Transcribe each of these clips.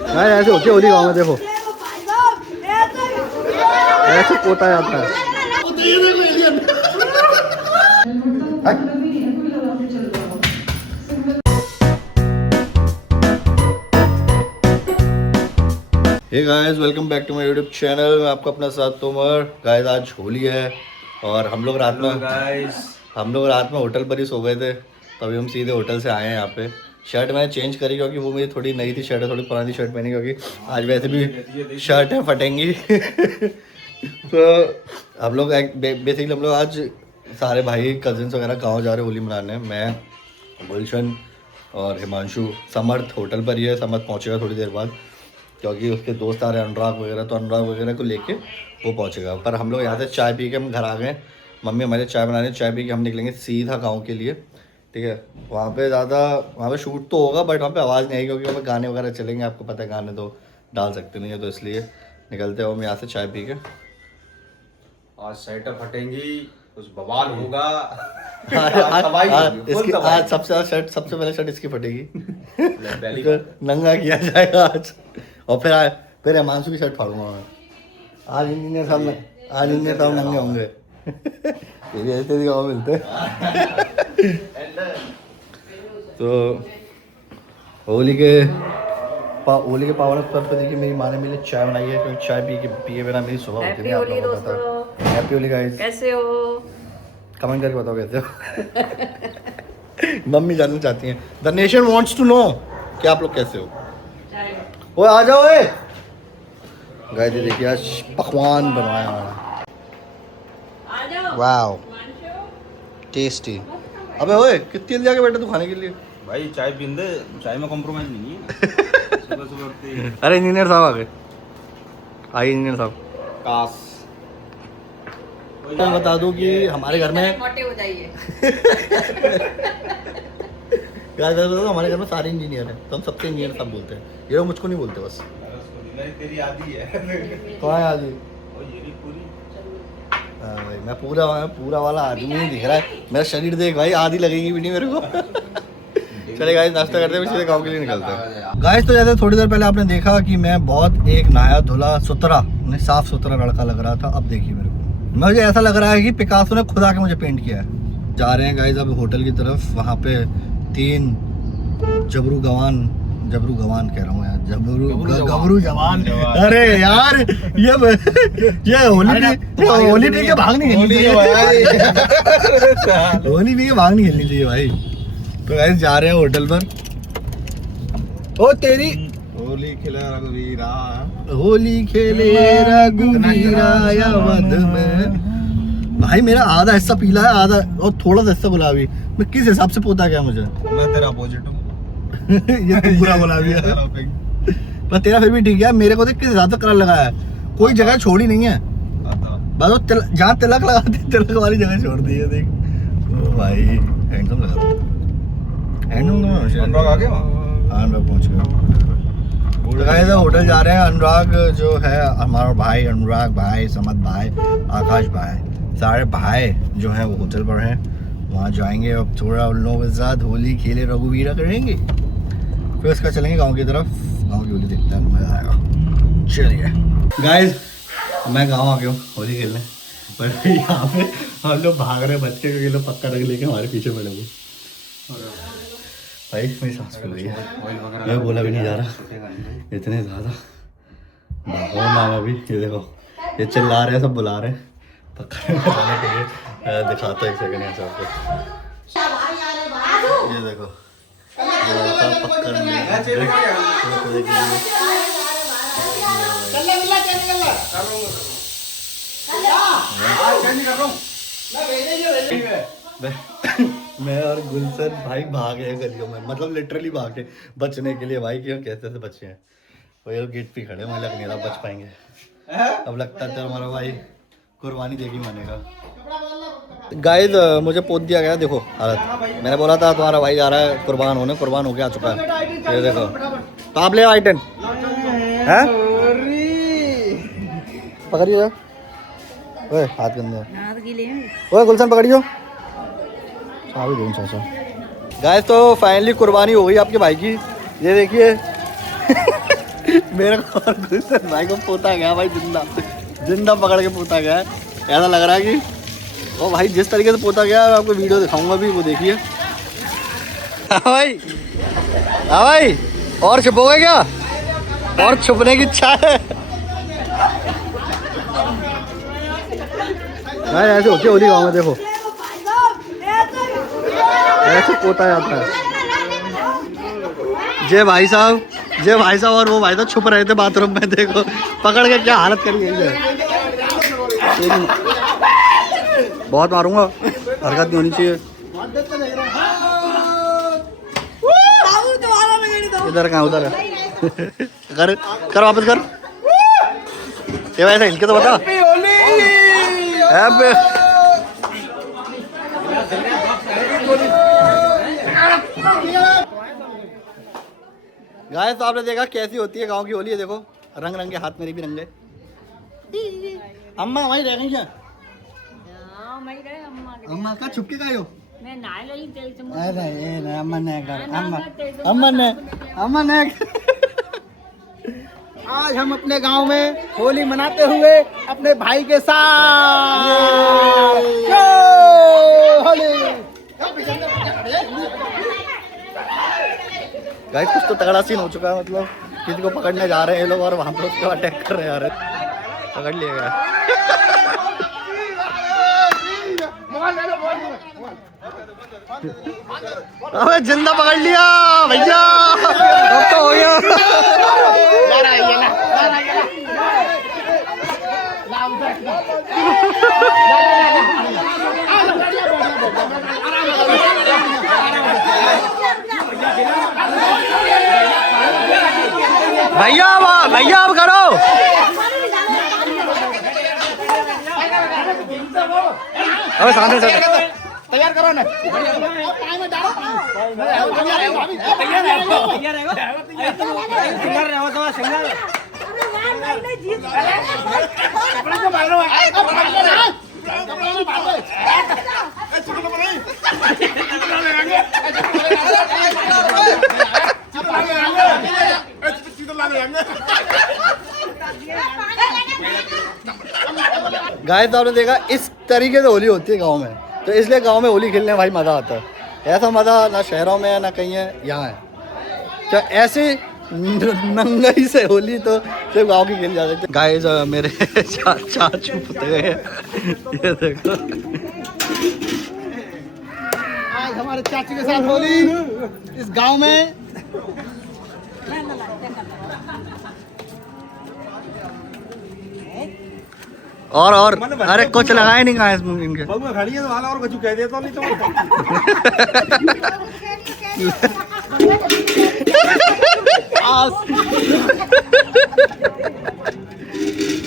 यार ऐसे होती है होली गाँव में, देखो ऐसे पोता जाता है। Hey guys, welcome back to my YouTube channel. मैं आपका अपना साथ तोमर। गाइस आज होली है और हम लोग रात में होटल पर ही सो गए थे, तो अभी हम सीधे होटल से आए हैं यहाँ पे। शर्ट मैंने चेंज करी क्योंकि वो मेरी थोड़ी नई थी शर्ट है, थोड़ी पुरानी शर्ट पहनी क्योंकि आज वैसे भी शर्ट है फटेंगी। तो हम लोग बेसिकली हम लोग आज सारे भाई कजिन्स वगैरह गाँव जा रहे होली मनाने। मैं, गुलशन और हिमांशु। समर्थ होटल पर ही है, समर्थ पहुँचेगा थोड़ी देर बाद क्योंकि उसके दोस्त आ रहे हैं अनुराग वगैरह, तो अनुराग वगैरह को लेके वो पहुँचेगा। पर हम लोग यहाँ से चाय पी के हम घर आ गए। मम्मी हमारे चाय बना रही, चाय पी के हम निकलेंगे सीधा गांव के लिए। ठीक है, वहाँ पे शूट तो होगा बट वहाँ पे आवाज़ नहीं आएगी क्योंकि वहाँ पे गाने वगैरह चलेंगे। आपको पता है गाने तो डाल सकते नहीं है, तो इसलिए निकलते हैं हम यहाँ से चाय पी के। आज शर्ट फटेंगी, कुछ बवाल होगा। आज सबसे पहले शर्ट इसकी फटेगी। नंगा किया जाएगा आज, और फिर हिमांशु की शर्ट फाड़ूंगा मैं। आज इंजीनियर साहब नंगे होंगे। ये भी ऐसे गाँव मिलते हैं। तो होली के पावन अवसर पर देखिए मेरी माँ ने मेरे लिए चाय बनाई है क्योंकि चाय पिए बिना मेरी सुबह होती नहीं। आप लोगों को पता है। Happy Holi guys. कैसे हो? कमेंट करके बताओ कैसे हो। मम्मी जानना चाहती हैं। The nation wants to know कि आप लोग कैसे हो। ओए आ जाओ। ओए गाइस देखिए आज पकवान बनवाया हमारा। Wow tasty. अबे ओए कितनी जल्दी आके बैठा तू खाने के लिए? भाई चाय पीन दे, चाय में कॉम्प्रोमाइज नहीं है। सुबह उठते ही। अरे इंजीनियर साहब आ गए। आइए इंजीनियर साहब। काश मैं बता दूं कि हमारे घर में मोटे हो जाइए। हमारे घर में सारे इंजीनियर हैं, तो हम सबसे इंजीनियर साहब बोलते हैं। ये लोग मुझको नहीं बोलते बस। तेरी आदि है। कौन है आदि? ये भी पूरी। हाँ भाई, मैं पूरा वाला आदमी नहीं दिख रहा है। मेरा शरीर देख भाई, आधी लगेगी भी नहीं मेरे को। चले गाइस नाश्ता करते हैं, सीधे गाँव के लिए निकलते हैं। गाइस तो जैसे थोड़ी देर पहले आपने देखा कि मैं बहुत एक नहाया धुला सुथरा, साफ सुथरा लड़का लग रहा था। अब देखिए मेरे को, मुझे ऐसा लग रहा है कि पिकासो ने खुद आके मुझे पेंट किया है। जा रहे हैं गाइस अब होटल की तरफ। वहाँ पे 3 जबरू गवान कह रहा हूँ यार, गबरू जवान। अरे यार ये होली पी के भाग नहीं खेलनी चाहिए। होली पी के भाग नहीं खेलनी चाहिए भाई। तो गाइस जा रहे हैं होटल पर। ओ तेरी होली खेले रघुवीरा, होली खेले रघुवीरा वध में। भाई मेरा आधा हिस्सा पीला है, आधा और थोड़ा सा हिस्सा गुलाबी। मैं किस हिसाब से पोता गया मुझे? मैं तेरा अपोजिट हूँ। ये तो पूरा गुलाबी है। पर तेरा फिर भी ठीक है। मेरे को देख किस हिसाब से कलर लगाया है, कोई जगह छोड़ी नहीं है। बस जहाँ तिलक लगाते तिलक वाली जगह छोड़ दी है। देख ओ भाई हैंडसम लगा दो। अनुराग आ गया। हाँ अनुराग पहुँच गया। होटल जा रहे हैं। अनुराग जो है हमारा भाई, अनुराग भाई, समद भाई, आकाश भाई, सारे भाई जो हैं वो होटल पर हैं। वहाँ जाएंगे अब थोड़ा उन लोगों के साथ होली खेले रघुवीरा करेंगे, फिर उसका चलेंगे गांव की तरफ। गांव की होली देखते हैं, मज़ा आएगा। चलिए गाइस मैं गांव आ गया हूँ होली खेलने, पर यहाँ पे हम लोग भाग रहे हैं बच्चे क्योंकि लोग पक्का रख लेके हमारे पीछे पड़े हुए। भाई मेरी सांस फूल रही है, मैं बोला भी नहीं जा रहा इतने ज़्यादा भागो नाम। अभी ये देखो ये चिल्ला रहे हैं, सब बुला रहे हैं। पक्का दिखाता है एक सेकंड यहाँ से आपको। ये देखो मैं और गुलशन भाई भागे गलियों में, मतलब लिटरली भागे बचने के लिए भाई कि हम कैसे बचे हैं। वो गेट पे खड़े, मुझे लग नहीं रहा बच पाएंगे। अब लगता है हमारा भाई कुर्बानी देगी मानेगा। गाइस मुझे पोत दिया गया, देखो हालत। मैंने बोला था तुम्हारा भाई जा रहा है कुर्बान होने, कुर्बान होके आ चुका है। ये देखो, तो आप ले आओ आइटन है। पकड़िए ओए, हाथ गंदे। ओए गुलशन पकड़ियो। चाबी दो चाचा। गाइस तो फाइनली कुर्बानी हो गई आपके भाई की। ये देखिए मेरे को और गुलशन भाई को पोता गया भाई, जिंदा जिंदा पकड़ के पोता गया है। ऐसा लग रहा है कि ओ भाई जिस तरीके से पोता गया, मैं आपको वीडियो दिखाऊंगा भी, वो देखिए। हाँ भाई, हाँ भाई, और छुपोगे क्या? और छुपने की इच्छा है? भाई ऐसे होती होली गाँव में, देखो ऐसे पोता जाता है। जय भाई साहब, जय भाई साहब और वो भाई साहब छुप रहे थे बाथरूम में, देखो पकड़ के क्या हालत करी है। बहुत मारूंगा, हरकत नहीं होनी चाहिए। इधर कहाँ, उधर है। कर कर वापस कर। ये वैसे हिल के तो बता। गाइस तो आपने देखा कैसी होती है गांव की होली है। देखो रंग रंगे हाथ, मेरे भी रंगे। अम्मा वहीं रह गई क्या? अम्मा का छुपके का हो? मैं नाय लई तेल से मुंह। अरे ये अम्मा ने कर, अम्मा ने आज हम अपने गांव में होली मनाते हुए अपने भाई के साथ होली। गाइस कुछ तो तगड़ा सीन हो चुका है, मतलब किसी को पकड़ने जा रहे हैं ये लोग और वहां पर उसको अटैक कर रहे हैं। यार पकड़ लिया गया। अबे जिंदा पकड़ लिया भैया, अब तो हो गया। भैया भैया अब करो। अबे सामने से तैयार करो ना। गाइस तो आपने देखा इस तरीके से होली होती है गांव में, तो इसलिए गांव में होली खेलने में भाई मज़ा आता है। ऐसा मज़ा ना शहरों में है ना कहीं है, यहाँ है। क्या ऐसी नंगई से होली तो सिर्फ गांव की खेल जा सकते। गाइस मेरे चाचू पुते गए, ये देखो। आज हमारे चाची के साथ होली इस गांव में। और अरे कुछ लगाए नहीं कहा इसमें इनके। बगुआ खड़ी है तो हाल और कुछ कह देता नहीं तो।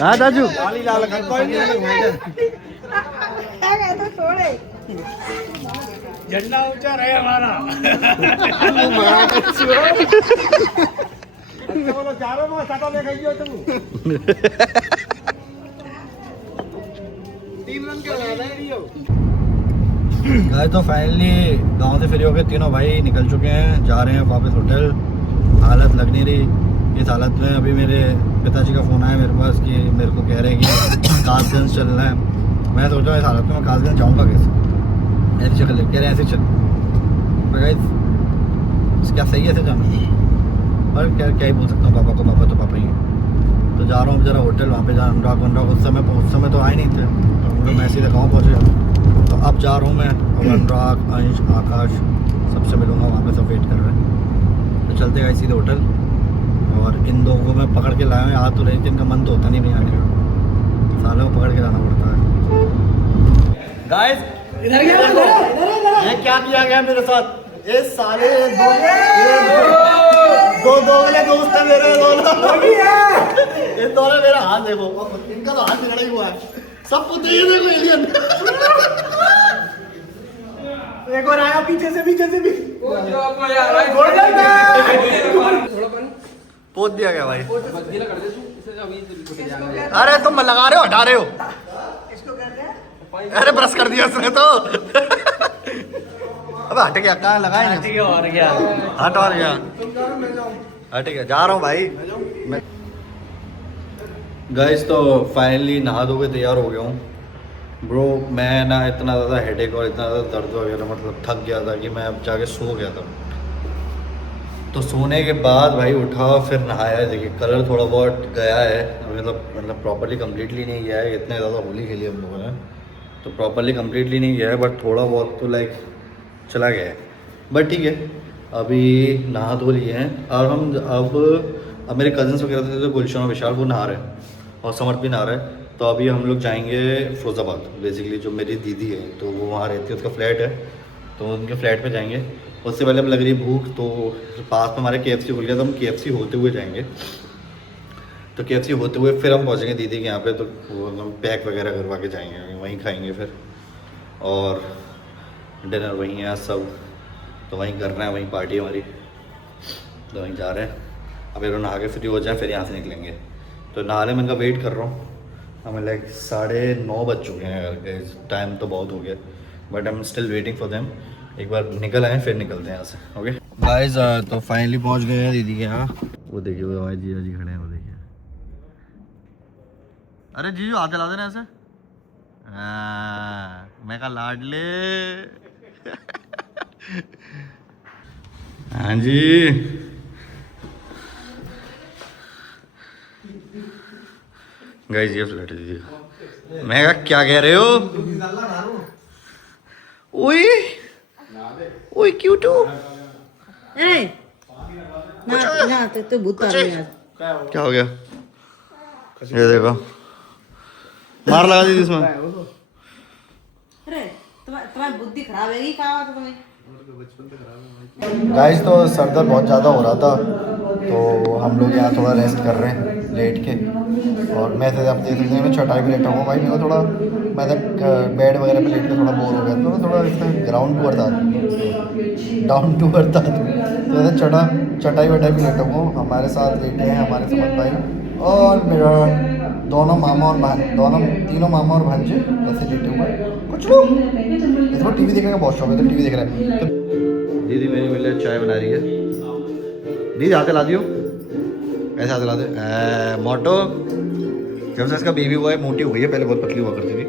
हाँ दाजू लाली लाल कर कोई नहीं झंडा ऊंचा रहे हमारा। बोलो चारों में साटा ले गई हो तुम। गाइस तो फाइनली गांव से फ्री होके तीनों भाई निकल चुके हैं, जा रहे हैं वापस होटल। हालत लग नहीं रही इस हालत में। अभी मेरे पिताजी का फ़ोन आया मेरे पास कि मेरे को कह रहे हैं कि कासगंज चलना है। मैं सोच रहा हूँ इस हालत में मैं कासगंज जाऊँगा कैसे? ऐसी शक्ल कह रहे हैं ऐसे चल। गाइस क्या सही है ऐसे जाना? और क्या ही बोल सकता हूँ, पापा को पापा तो पापा ही है। तो जा रहा हूँ जरा होटल, वहाँ पे जा अनुराग उस समय तो आए नहीं थे, तो हम लोग मैं सीधे गाँव पहुँचे। तो अब जा रहा हूँ मैं, और अनुराग, अंश, आकाश सबसे मिलूँगा, वहाँ पे सब वेट कर रहे हैं। तो चलते गए सीधे होटल। और इन दो को मैं पकड़ के लाया हूँ, याद तो रही थी, इनका मन तो होता नहीं भाई आने का, सालों को पकड़ के लाना पड़ता है। गाइस ये क्या किया गया मेरे साथ? ये साले दो वाले दोस्त है मेरे दोनों। इन दोनों मेरा हाथ देखो, इनका तो हाथ बिगड़ा ही हुआ है। सब पुत्र ही देखो एलियन। एक और आया पीछे से भी। पोत दिया गया भाई। अरे तुम लगा रहे हो, हटा रहे हो? अरे ब्रश कर दिया उसने तो। अबे हट गया, कहाँ लगाए? हट और गया, हट गया। जा रहा हूँ भाई। गाइस तो फाइनली नहा धो के तैयार हो गया हूँ ब्रो। मैं ना इतना ज़्यादा हेडेक और इतना ज़्यादा दर्द वगैरह मतलब थक गया था कि मैं अब जाके सो गया था। तो सोने के बाद भाई उठा फिर नहाया। देखिए कलर थोड़ा बहुत गया है, मतलब प्रॉपरली कम्प्लीटली नहीं गया है। इतने ज़्यादा होली खेली हम लोगों ने तो प्रॉपरली कम्प्लीटली नहीं गया है, बट थोड़ा बहुत तो लाइक चला गया है। बट ठीक है, अभी नहा धो लिए हैं और हम अब मेरे कज़न्स वगैरह थे तो गुलशन और विशाल वो नहा रहे हैं और समर्थ भी नहा रहा है। तो अभी हम लोग जाएंगे फिरोज़ाबाद। बेसिकली जो मेरी दीदी है तो वो वहाँ रहती है, उसका फ्लैट है तो उनके फ्लैट पे जाएंगे। उससे पहले अब लग रही भूख, तो पास में हमारे KFC खुल गया तो हम KFC होते हुए जाएंगे। तो KFC होते हुए फिर हम पहुँचेंगे दीदी के यहाँ पे, तो वो हम पैक वगैरह करवा के जाएंगे, वहीं खाएंगे फिर। और डिनर वहीं है सब, तो वहीं करना है, वहीं पार्टी हमारी, तो वहीं जा रहे हैं। अब ये लोग नहा के फ्री हो जाए फिर यहाँ से निकलेंगे। तो नहाने में इनका वेट कर रहा हूँ। हमें लाइक 9:30 बज चुके हैं यार, टाइम तो बहुत हो गया, but I am still waiting for them. एक बार निकल आए फिर निकलते हैं यहाँ से। ओके गाइस, तो फाइनली पहुँच गए हैं दीदी के यहाँ। वो देखिए वो हमारे जीजा जी खड़े हैं, वो देखिए। अरे जीजू हाथ हिला देना ऐसे। मैं कहा लाडले। हाँ जी गाइस, ये फ्लैट है दीदी का। मैं कहा क्या कह रहे हो? ओए ओए क्यूटू। अरे ना ना तो भूत आ रही है। क्या हो गया? ये देखो, मार लगा दी इसमें। अरे तुम्हारी बुद्धि खराब है क्या हुआ था तुम्हें? गाइस तो सर दर्द बहुत ज़्यादा हो रहा था तो हम लोग यहाँ थोड़ा रेस्ट कर रहे हैं लेट के। और मैं आप देख सकते हैं मैं चटाई पे लेटा हूँ भाई। मेरे को थोड़ा मैं बेड वगैरह पे लेट के थोड़ा बोर हो गया तो थोड़ा ground to earth down to earth तो ऐसे चटाई वटाई पे लेटा हूँ। हमारे साथ लेटे हैं हमारे समझ भाई और मेरा दोनों मामा और तीनों मामा और भांजे ऐसे लेटे हुए हैं। कुछ लोग इसको टीवी देखने का बहुत शौक है तो टीवी देख रहे हैं। तो दीदी मेरे लिए चाय बना रही है। दीदी हाथ ला दियो, ऐसे हाथ ला दे। मोटो जब से इसका बेबी हुआ है मोटी हुई है, पहले बहुत पतली हुआ करती थी।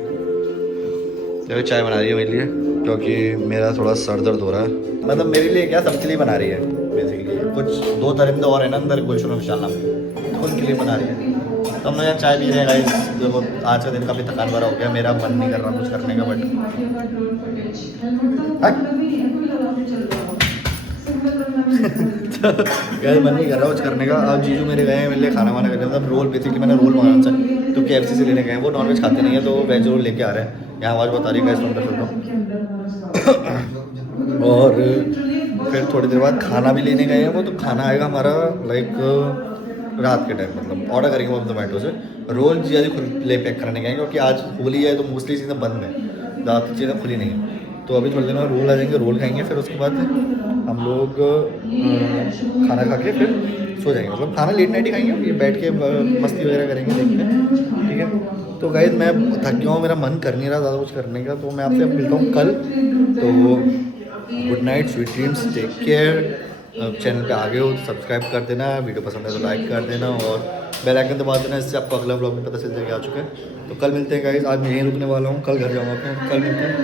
तो चाय बना रही है मेरे लिए क्योंकि मेरा थोड़ा सर दर्द हो रहा है। मतलब मेरे लिए क्या, सबके लिए बना रही है बेसिकली। कुछ 2 दरिंदे और है ना अंदर, गुलशन और विशाल नाम के, तो उनके लिए बना रही है। तो हम लोग यहाँ चाय पी रहे हैं गाइस। देखो आज का दिन काफ़ी थकान भरा हो गया, मेरा मन नहीं कर रहा कुछ करने का, बट गैस मन नहीं कर रहा कुछ करने का। अब जीजू मेरे गए हैं मेरे लिए खाना वाना करने, मतलब रोल बेसिकली मैंने रोल मंगाना था तो KFC से लेने गए हैं। वो नॉनवेज खाते नहीं है तो वेज रोल लेके आ रहे हैं। यहाँ आवाज़ बता रही है गैस तुम कर सकते हो। और फिर थोड़ी देर बाद खाना भी लेने गए हैं वो, तो खाना आएगा हमारा लाइक रात के टाइम, मतलब ऑर्डर करेंगे वो जोमेटो से। रोल जीजा जी खुद ले पैक करने गए क्योंकि आज होली है तो मोस्टली चीज़ें बंद है, ज़्यादातर चीज़ें खुली नहीं है। तो अभी थोड़ी देर में रोल आ जाएंगे, रोल खाएंगे, फिर उसके बाद हम लोग खाना खा के फिर सो जाएंगे। मतलब खाना लेट नाइट ही खाएंगे, ये बैठ के मस्ती वगैरह करेंगे देख के, ठीक है। तो गाइस मैं थक गया हूँ, मेरा मन कर नहीं रहा ज़्यादा कुछ करने का, तो मैं आपसे मिलता हूँ कल। तो good night, sweet dreams, take care. Channel पे आगे हो तो सब्सक्राइब कर देना, वीडियो पसंद है तो लाइक कर देना और बेल आइकन दबा देना, इससे आपको अगला व्लॉग में पता चल जाएगा आ चुका है। तो कल मिलते हैं गाइस। आज मैं यहीं रुकने वाला हूँ, कल घर जाऊँगा, कल मिलते हैं।